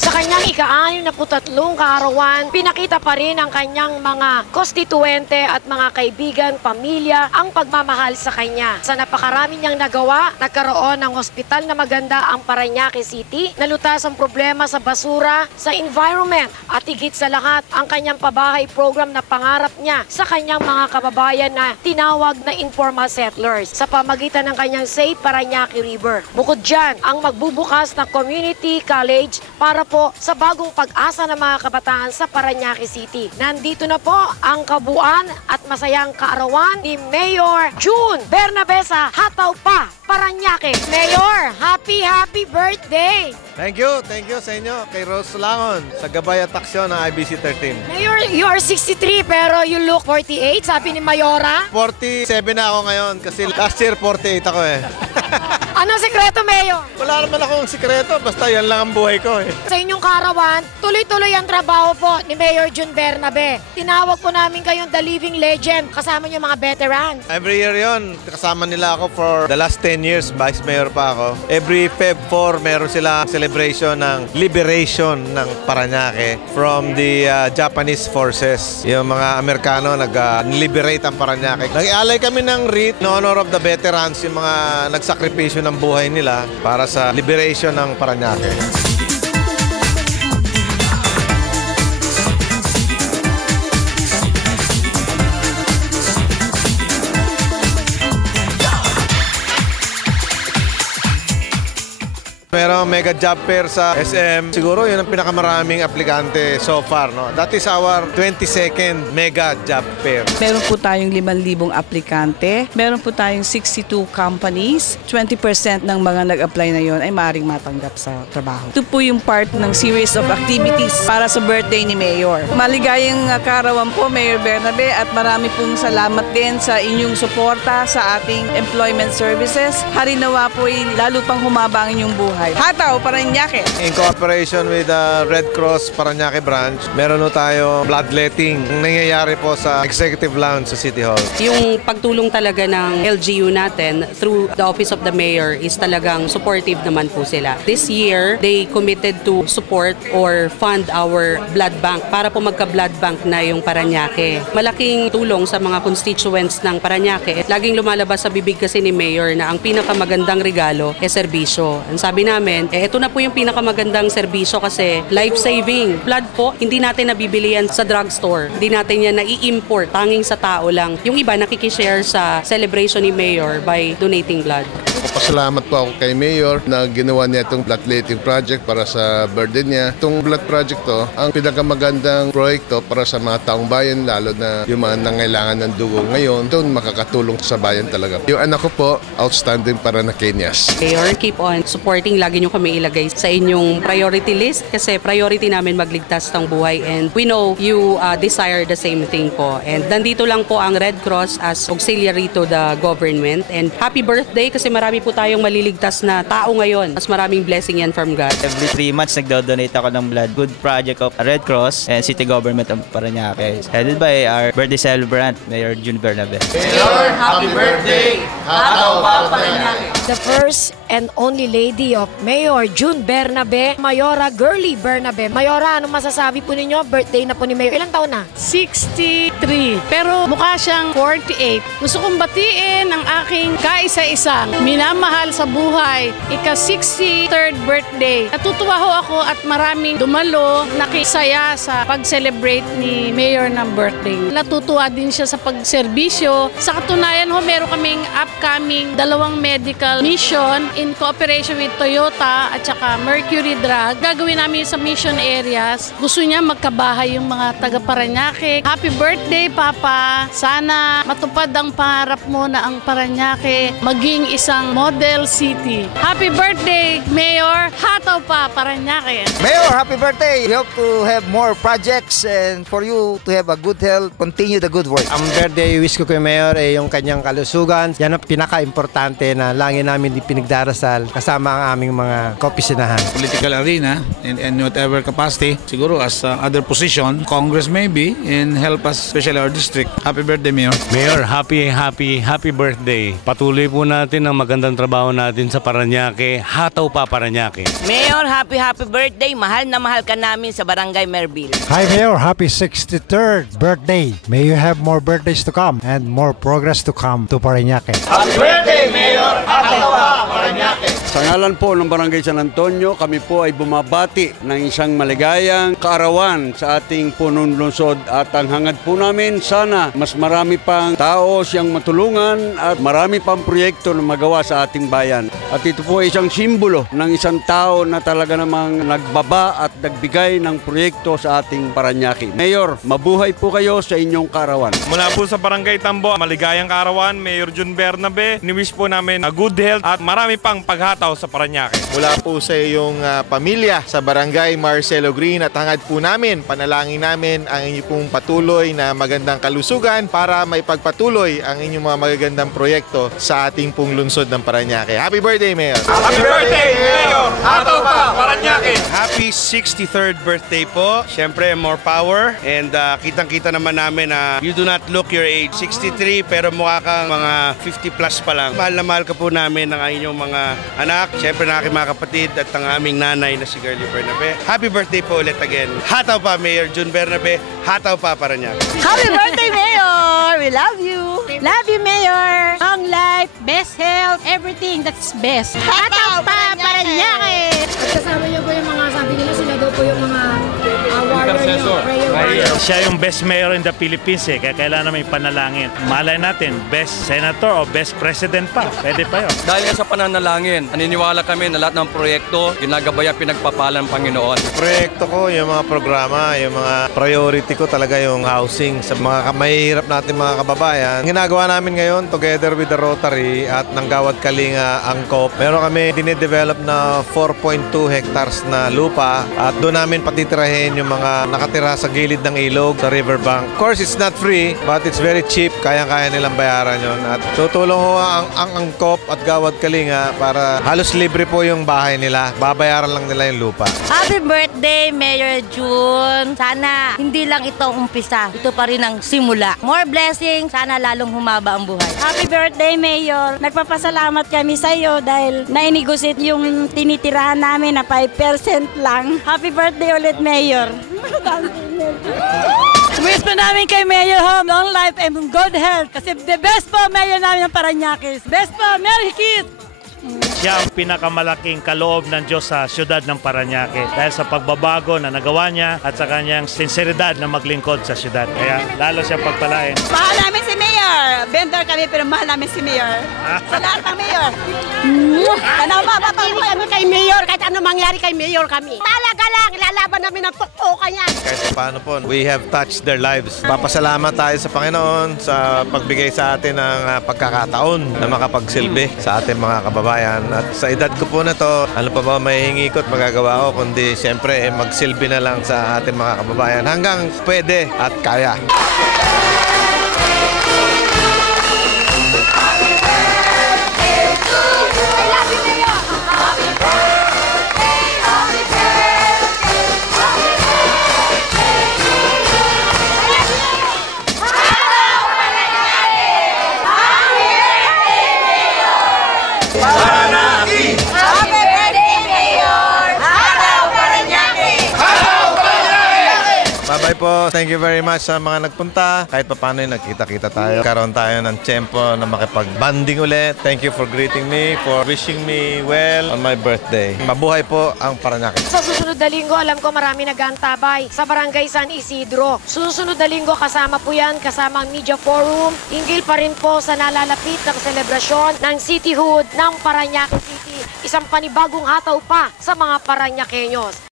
Sa kanyang ika-63 kaarawan, pinakita pa rin ang kanyang mga konstituente at mga kaibigan, pamilya ang pagmamahal sa kanya. Sa napakarami niyang nagawa, nagkaroon ng ospital na maganda ang Parañaque City, nalutas ang problema sa basura, sa environment at higit sa lahat ang kanyang pabahay program na pangarap niya sa kanyang mga kababayan na tinawag na informal settlers sa pamagitan ng kanyang Save Parañaque River. Bukod dyan, ang magbubukas na community college para po sa bagong pag-asa ng mga kabataan sa Parañaque City. Nandito na po ang kabuuan at masayang kaarawan ni Mayor June Bernabe sa Hataw Pa, Parañaque. Mayor, happy birthday! Thank you sa inyo, kay Rose Langon, sa gabay at aksyon ng IBC 13. Mayor, you are 63 pero you look 48, sabi ni Mayora. 47 na ako ngayon kasi last year 48 ako eh. Ano sikreto, Mayor? Wala naman akong sikreto, basta yan lang ang buhay ko eh. Sa inyong karawan, tuloy-tuloy ang trabaho po ni Mayor June Bernabe. Tinawag po namin kayong The Living Legend, kasama niyo mga veterans. Every year yon, kasama nila ako for the last 10 years, Vice Mayor pa ako. Every Feb 4, meron sila celebration ng liberation ng Parañaque from the Japanese forces. Yung mga Amerikano nag-liberate ang Parañaque. Nag-ialay kami ng wreath in honor of the veterans, yung mga nagsakripisyo ng buhay nila para sa liberation ng Parañaque. Merong mega job fair sa SM. Siguro yun ang pinakamaraming aplikante so far, no? That is our 22nd mega job fair. Meron po tayong 5,000 aplikante. Meron po tayong 62 companies. 20% ng mga nag-apply na yon ay maaaring matanggap sa trabaho. Ito po yung part ng series of activities para sa birthday ni Mayor. Maligayang kaarawan po, Mayor Bernabe, at marami pong salamat din sa inyong suporta sa ating employment services. Harinawa po ay lalo pang humaba ang inyong buhay. Hataw, Parañaque. In cooperation with the Red Cross Parañaque branch, meron tayo bloodletting nangyayari po sa Executive Lounge sa City Hall. Yung pagtulong talaga ng LGU natin through the Office of the Mayor is talagang supportive naman po sila. This year, they committed to support or fund our blood bank para po magka-blood bank na yung Parañaque. Malaking tulong sa mga constituents ng Parañaque. Laging lumalabas sa bibig kasi ni Mayor na ang pinakamagandang regalo ay serbisyo. Ang sabi namin, ito na po yung pinakamagandang serbisyo kasi life-saving. Blood po, hindi natin nabibili yan sa drugstore. Hindi natin yan nai-import. Tanging sa tao lang. Yung iba nakikishare sa celebration ni Mayor by donating blood. Pasalamat po ako kay Mayor na ginawa niya itong bloodletting project para sa birthday niya. Itong blood project to, ang pinakamagandang proyekto para sa mga taong bayan, lalo na yung mga nangailangan ng dugo ngayon. Ito makakatulong sa bayan talaga. Yung anak ko po, outstanding para na Kenyas. Mayor, keep on supporting. Lagi nyo kami ilagay sa inyong priority list kasi priority namin magligtas ng buhay and we know you desire the same thing po. And nandito lang po ang Red Cross as auxiliary to the government. And happy birthday kasi marami po tayong maliligtas na tao ngayon. Mas maraming blessing yan from God. Every 3 months nagdo-donate ako ng blood. Good project of Red Cross and City Government of Parañaque. Headed by our birthday celebrant, Mayor June Bernabe. Mayor, happy birthday! Hataw Pa, Parañaque! The first and only lady of Mayor June Bernabe, Mayora Girly Bernabe. Mayora, anong masasabi po ninyo? Birthday na po ni Mayor. Ilang taon na? 63. Pero mukha siyang 48. Gusto kong batiin ang aking kaisa-isang minamahal sa buhay. Ika-63rd birthday. Natutuwa ho ako at maraming dumalo, nakisaya sa pag-celebrate ni Mayor ng birthday. Natutuwa din siya sa pagserbisyo. Sa katunayan ho, meron kaming upcoming 2 medical mission in cooperation with Toyota at saka Mercury Drug. Gagawin namin sa mission areas. Gusto niya magkabahay yung mga taga Parañaque. Happy birthday, Papa! Sana matupad ang pangarap mo na ang Parañaque maging isang model city. Happy birthday, Mayor! Hataw Pa, Parañaque! Mayor, happy birthday! We hope to have more projects and for you to have a good health. Continue the good work. Ang birthday wish ko kay Mayor ay yung kanyang kalusugan. Yan ang pinaka-importante na langin namin pinagdarasal magdarasal kasama ang aming mga kaopisinahan. Political arena in whatever capacity, siguro as other position, Congress maybe, and help us, especially our district. Happy birthday, Mayor. Mayor, happy birthday. Patuloy po natin ang magandang trabaho natin sa Parañaque. Hataw pa Parañaque. Mayor, happy birthday. Mahal na mahal ka namin sa Barangay Merville. Hi Mayor, happy 63rd birthday. May you have more birthdays to come and more progress to come to Parañaque. Happy birthday, Mayor! Hataw pa Parañaque! Sa ngalan po ng Barangay San Antonio, kami po ay bumabati ng isang maligayang kaarawan sa ating punong lungsod at ang hangad po namin sana mas marami pang tao siyang matulungan at marami pang proyekto na magawa sa ating bayan. At ito po ay isang simbolo ng isang tao na talaga namang nagbaba at nagbigay ng proyekto sa ating Parañaque. Mayor, mabuhay po kayo sa inyong kaarawan. Mula po sa Barangay Tambo, maligayang kaarawan, Mayor Jun Bernabe, ni-wish po namin good health at marami pang paghataw sa Parañaque. Mula po sa iyong pamilya sa Barangay Marcelo Green at hangad po namin, panalangin namin ang inyong pong patuloy na magandang kalusugan para maipagpatuloy ang inyong mga magagandang proyekto sa ating pong lungsod ng Parañaque. Happy birthday, Mayor! Happy birthday, Mayor! Hataw pa Parañaque! Happy 63rd birthday po. Siyempre, more power. And kitang-kita naman namin na you do not look your age. 63 pero mukha kang mga 50 plus pa lang. Mahal na mahal ka po namin ng inyong mga anak. Siyempre, ng aking mga kapatid at ang aming nanay na si Girlie Bernabe. Happy birthday po ulit again. Hataw pa, Mayor Jun Bernabe. Hataw pa, Parañaque. Happy birthday, Mayor! We love you! Love you, Mayor! Long life, best health, everything that's best. Hataw pa, Parañaque! At kasama niyo po yung mga, sabi nila sila daw po yung mga warrior niyo, prayer warrior. Siya yung best mayor in the Philippines kaya kailangan namin panalangin. Malay natin, best senator o best president pa. Pwede pa yun. Dahil sa pananalangin, naniniwala kami na lahat ng proyekto, ginagabayan pinagpapalan ng Panginoon. Proyekto ko, yung mga programa, yung mga priority ko talaga yung housing sa mga mahihirap natin mga kababayan. Ginagawa namin ngayon together with the Rotary at ng Gawad Kalinga Angkop. Meron kami dinidevelop na 4.2 hectares na lupa at doon namin patitirahin yung mga nakatira sa gilid ng ilog sa riverbank. Of course, it's not free but it's very cheap. Kaya-kaya nilang bayaran yon. At tutulong ho ang Angkop at Gawad Kalinga para halos libre po yung bahay nila. Babayaran lang nila yung lupa. Happy birthday, Mayor June! Sana hindi lang ito ang umpisa. Ito pa rin ang simula. More blessings. Sana lalong humaba ang buhay. Happy birthday, Mayor! Nagpapasalamat kami sa iyo dahil nainigosit yung tinitirahan namin na 5% lang. Happy birthday ulit, Mayor! Wish po namin kay Mayor Home long life and good health kasi the best po Mayor namin ng Parañaque. Best po, Merry Kiss! Siya ang pinakamalaking kaloob ng Diyos sa siyudad ng Parañaque dahil sa pagbabago na nagawa niya at sa kanyang sinseridad na maglingkod sa siyudad. Kaya lalo siyang pagpalain. Mahal namin si Mayor! Vendor kami pero mahal namin si Mayor. Sa lahat ng Mayor. Ano mapapili kami kay Mayor kahit ano mangyari kay Mayor kami. Talaga lang, ilalaban namin ang tuktukan yan. Kahit paano po, we have touched their lives. Papasalamat tayo sa Panginoon sa pagbigay sa atin ng pagkakataon na makapagsilbi sa ating mga kababayan. At sa edad ko po na to, ano pa ba mahihingi ko at magagawa ko kundi siyempre magsilbi na lang sa ating mga kababayan hanggang pwede at kaya. Bye-bye po. Thank you very much sa mga nagpunta. Kahit pa paano nagkita-kita tayo. Karoon tayo ng tiyempo na makipag-banding ulit. Thank you for greeting me, for wishing me well on my birthday. Mabuhay po ang Parañaque. Sa susunod na linggo, alam ko marami nag-aantabay sa Barangay San Isidro. Susunod na linggo, kasama po yan, kasama ang Media Forum. Hinggil pa rin po sa nalalapit ng selebrasyon ng cityhood ng Parañaque City. Isang panibagong hataw pa sa mga Parañaqueños.